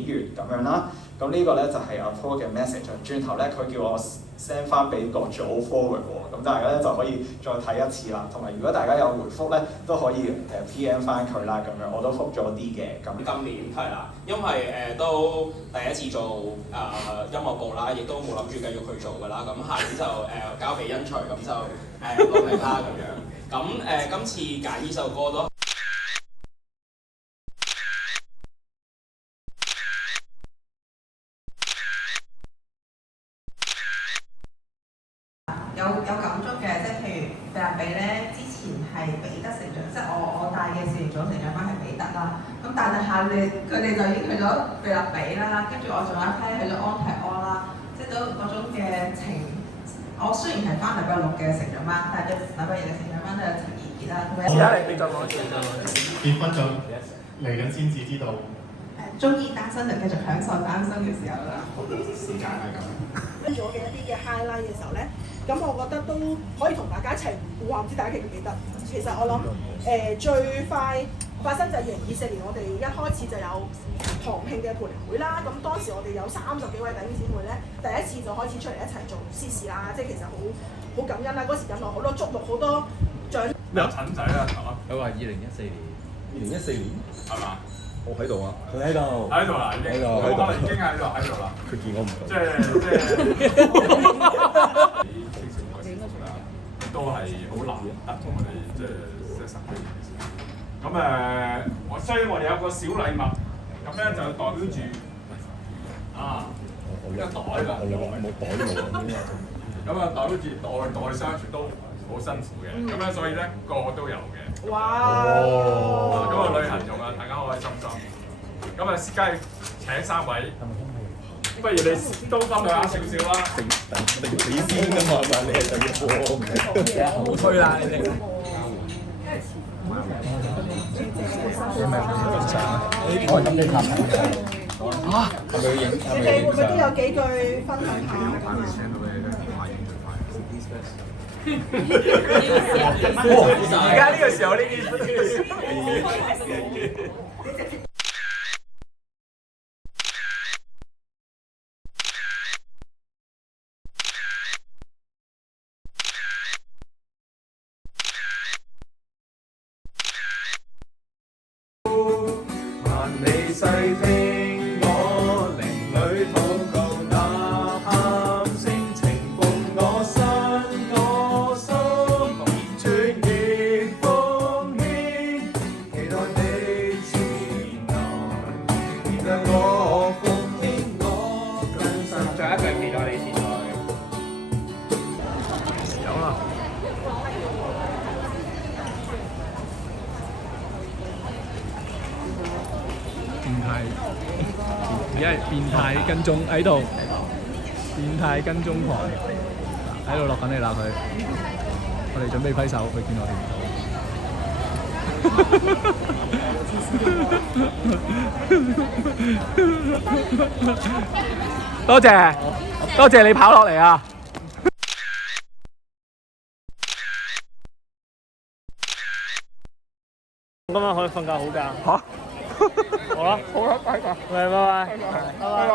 悅咁樣啦。咁呢個咧就係阿 Paul 嘅 message。轉頭咧佢叫我 send 翻俾個組 forward 喎，咁大家咧就可以再睇一次啦。同埋如果大家有回覆咧，都可以PM 翻佢啦，咁樣我都覆咗啲嘅。咁今年係啦，因為都第一次做音樂部啦，亦都冇諗住繼續去做㗎啦。咁下年就交俾恩徐，咁就努力啦咁樣。咁今次揀呢首歌都。有感觸嘅，即係譬如腓立比咧，之前係彼得成長，即係我帶嘅少年組成長班係彼得啦。咁但係下年佢哋就已經去咗腓立比啦，跟住我仲有一批去咗安提阿啦，即係嗰種嘅情。我雖然係翻禮拜六嘅成長班，但係禮拜日嘅成長班都有情意結啦。而家你再講一次，結婚咗嚟緊先至知道。中意單身就繼續享受單身嘅時候啦。時間係咁。咗嘅一啲嘅 highlight 嘅時候咧，咁我覺得都可以同大家一齊互話，唔知大家記唔記得？其實我諗最快發生就係2024年，我哋一開始就有堂慶嘅培靈會啦。咁當時我哋有30幾位弟兄姊妹咧，第一次就開始出嚟一齊做司事啦，即係其實好感恩啦。嗰時引來好多矚目，好多獎。有陳仔啊，係嘛？佢話2014年，2014年係嘛？我喺度啊，佢喺度，喺度啦，已經，可能已經喺度啦。佢見我唔到，即係都係好難得同我哋即係實際嘅事。咁所以我哋有個小禮物，咁咧就代表住一個袋啦，冇袋冇。咁代表住代相傳都好辛苦嘅，咁咧所以咧個個都有嘅。哇！咁旅行用啊，大家開開心心。咁梗係請3位，不如你都分享下少少啦。你先㗎嘛，你係就要播，好吹啦你哋。我係咁你拍嚇，係咪要影？係咪要影你哋會唔會都有幾句分享下？而家呢個時候呢啲。萬里細聽我靈裏禱告，吶喊聲情共我身我心，全然奉獻，期待你前來，期待我奉獻我更深。再一句期待你前來。有啦。而家係變態跟蹤喺度，變態跟蹤狂喺度落緊嚟鬧佢，我哋準備揮手，佢見我哋唔到。多謝你跑落嚟啊！今晚可以瞓覺好覺。嚇！好啦，拜拜。拜拜。拜拜。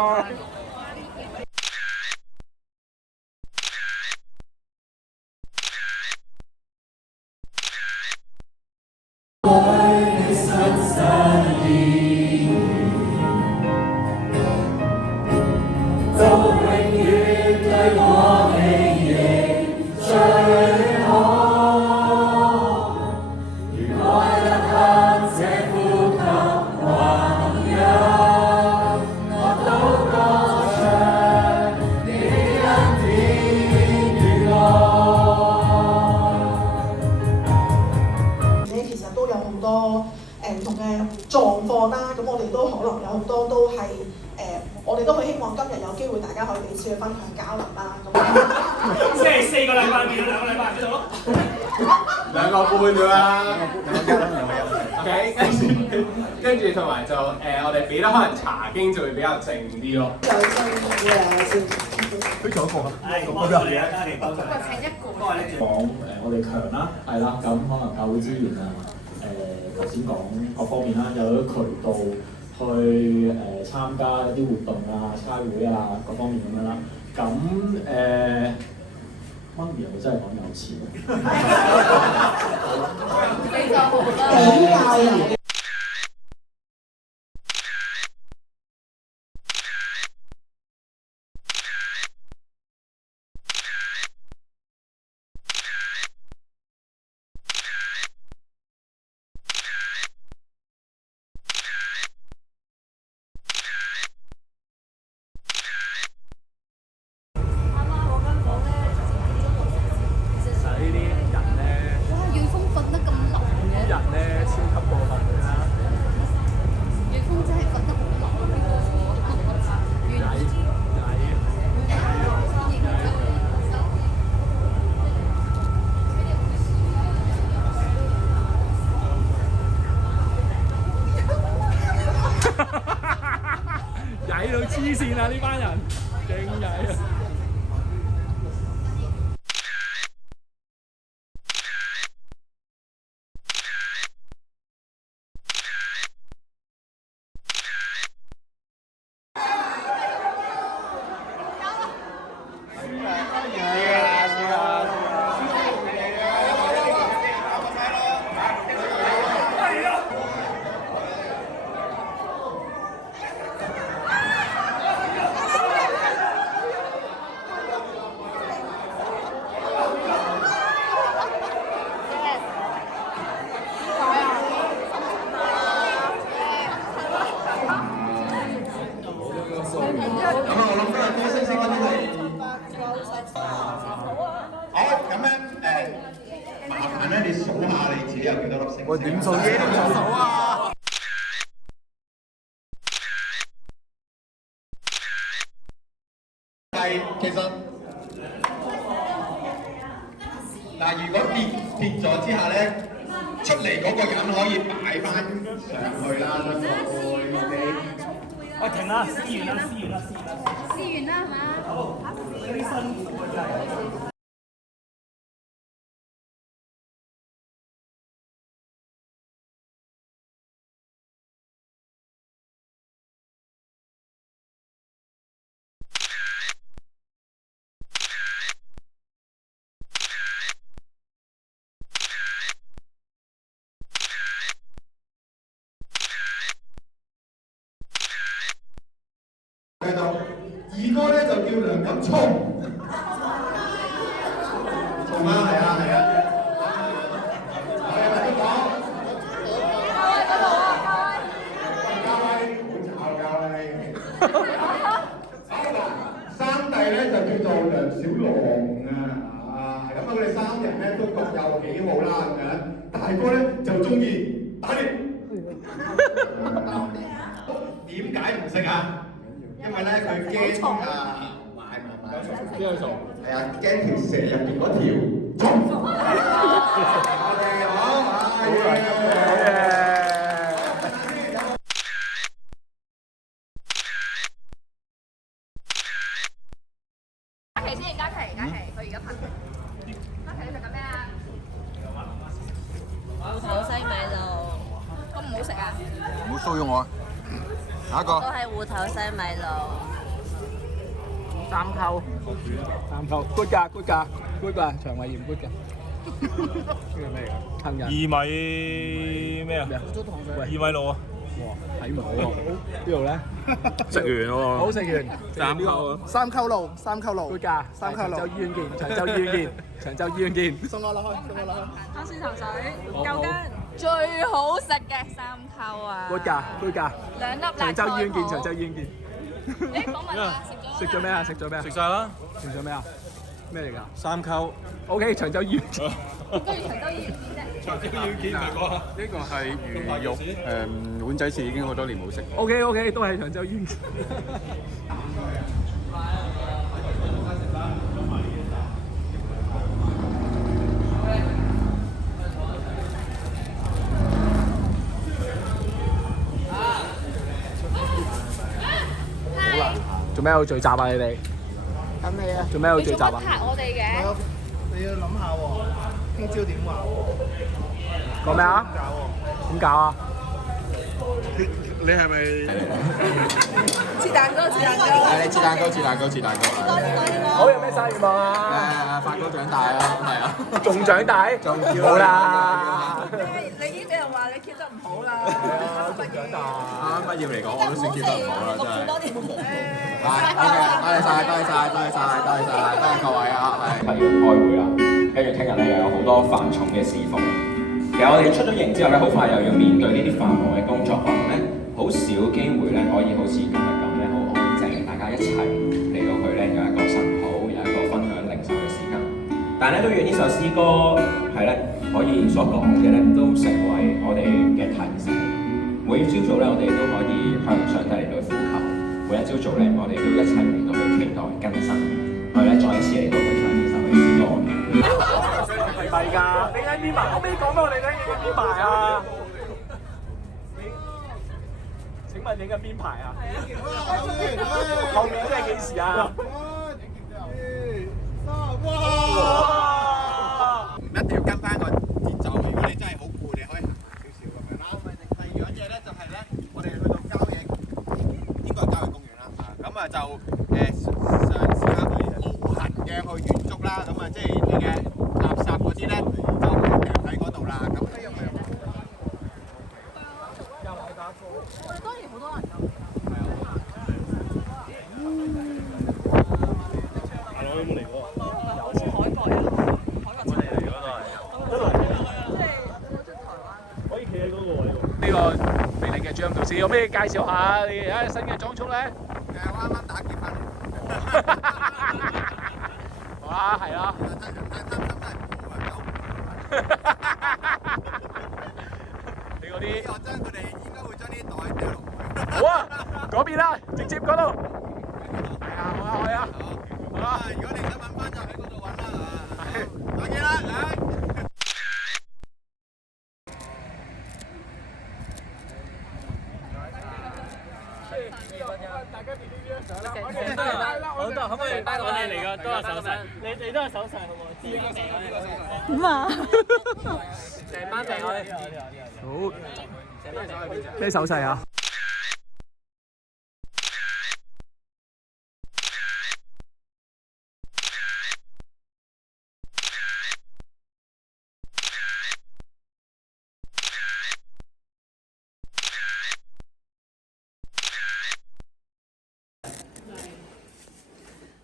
唔同嘅狀況啦，咁我哋都可能有好多都係我哋都好希望今日有機會大家可以彼此去分享交流啦。咁即係4個禮拜見2個禮拜喺度咯。2個半㗎啦，OK，跟住同埋就我哋俾得可能查經就會比較靜啲咯。有聲嘅先。佢仲有一個啊？係，我哋而家嚟幫助。講我哋強啦，係啦，咁可能教會資源啊，頭先講各方面啦，有咗渠道去參加一啲活動啊、差會啊各方面咁樣啦。咁媽咪係咪真係講有錢？你就好啦。曳到黐線啊！呢班人勁曳啊！喂，點數嘢點數啊？係其實嗱，如果跌咗之下咧，出嚟嗰個人可以擺翻上去啦，將個杯 OK。喂，停啦，試完啦，試完啦，試完啦，係嘛？好，有啲辛苦啊，真係。二哥咧就叫梁錦聰，聰啊，係啊，係啊。係咪都講？嘉威，好炒嘉威。三弟咧就叫做梁小龍啊，咁我哋三人咧都各有喜好啦咁樣。大哥咧就中意打獵。點解唔識啊？因為咧佢驚啊買邊個蟲？係啊，驚條蛇入邊嗰條蟲。我哋好，好嘢。嘉琪先，嘉琪，佢而家拍緊。嘉琪你食緊咩啊？芋頭西米露，咁唔好食啊？唔好騷擾我。下一個。都係芋頭西米露。三溝，good 㗎，腸胃炎 good 㗎。呢個咩嚟㗎？杏仁。薏米咩啊？薏米露啊！哇，睇唔到喎。邊度咧？食完喎。好食完。三溝啊！三溝路 good 㗎，長洲醫院見，長洲醫院見。送我落去。湯鮮糖水，夠薑。最好食嘅三溝啊 good 㗎，2粒辣菜長洲醫院見。誒，講問啦，食咗咩啊？食晒啦。食咗咩啊？咩嚟㗎？三溝。OK，長洲醫院。跟住長洲醫院啫。長洲醫院見係個。呢個係魚肉碗仔翅，已經好多年冇食。OK，都係長洲醫院。做咩要聚集啊？你哋？等你啊！做咩要聚集啊？拍我哋嘅。你要諗下喎，聽朝點話？講咩啊？點搞啊？你係咪？切蛋糕，切蛋糕。係你切蛋糕，切蛋糕，切蛋糕。好，有咩生日願望啊？發哥長大啦，係啊。仲長大？仲好啦。你已經俾人話你 keep 得唔好啦。長大。啱啱畢業嚟講，我都算 keep 得唔好啦，真係。多啲。多謝晒，多謝晒，多謝晒，多謝晒，多謝各位啊，係。要開會啦，跟住聽日咧又有好多繁重嘅事奉。其實我哋出咗營之後咧，好快又要面對呢啲繁忙嘅工作，可能咧好少機會咧可以好似今日咁咧好安靜，大家一齊嚟到去咧有一個神好，有一個分享靈修嘅時間。但係咧都願呢首詩歌係咧可以所講嘅咧都成為我哋嘅提醒。每朝早咧我哋都可以向上帝嚟到呼求，每一朝早咧我哋都一齊嚟到去期待更新。我哋咧再一次嚟到去唱呢首嘅詩歌。係咪㗎？你喺邊排？可唔可以講俾我哋聽影緊邊排啊？請問影緊邊排啊？後面即係幾時啊？一定要跟翻個節奏，如果你真係好攰，你可以行少少咁樣啦。第二樣嘢咧就係咧，我哋去到郊野，應該係郊野公園啦。咁啊就嘗試下無痕嘅去遠足啦。咁啊即係你嘅垃圾嗰啲咧就唔掉喺嗰度啦。咁呢樣咪我哋當然好多人有。大佬有冇嚟過？好似海角啊，海角嚟嗰度可以企喺嗰個位喎。呢個魅力嘅主任導師，有咩介紹下你而家新嘅裝束咧？我啱啱打結翻嚟。好啦，係啦。你嗰啲，我將佢哋應該會將啲袋掉落去。好啊，嗰邊啦，直接嗰度。係啊，好啊，係啊。好啦，如果你想揾翻就喺嗰度揾啦。再見啦，好多，可唔可以帶我哋嚟個都係手勢？你都係手勢好唔好？點啊？成班成我哋。好。咩手勢啊？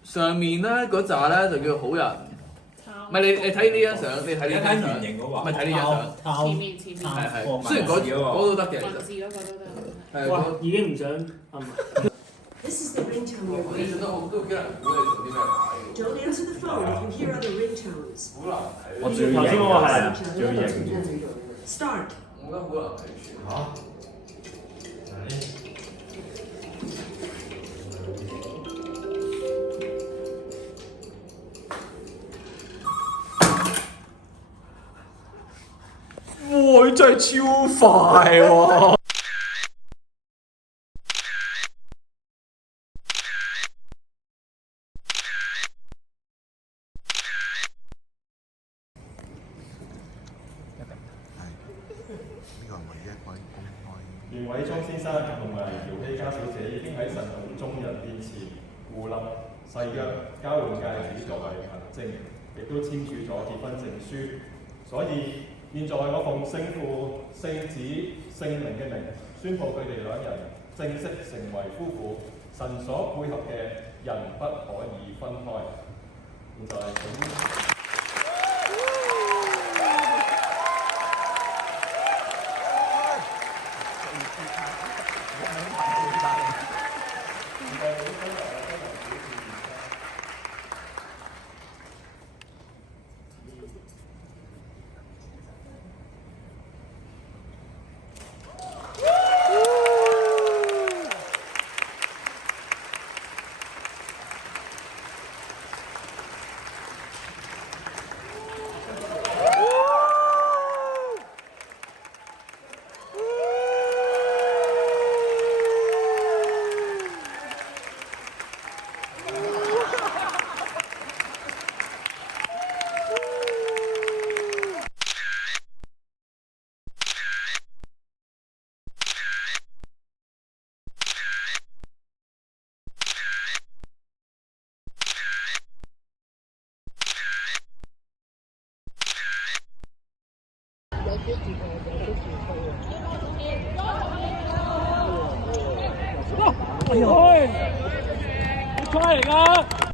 上面咧嗰扎咧就叫好人，唔係你睇呢張相，你睇呢張相，圓形嗰個，咪睇呢張相，前面係，雖然嗰都得嘅，其實係哇，已經唔想啱。This is the ringtone you're 你做得好都幾難估你做啲咩牌。Don't answer the phone if you hear other ringtones. 好難睇。我最頭先嗰個係最型。Start. 我覺得好難睇嚇。哇！真係超快喎！袁偉忠先生同埋姚希嘉小姐已經喺神同眾人面前互立誓約，交換戒指作為憑證，亦都簽署咗結婚證書。所以現在我奉聖父、聖子、聖靈嘅名，宣佈佢哋兩人正式成為夫婦，神所配合嘅人不可以分開。現在請。哎呀！好彩嚟㗎！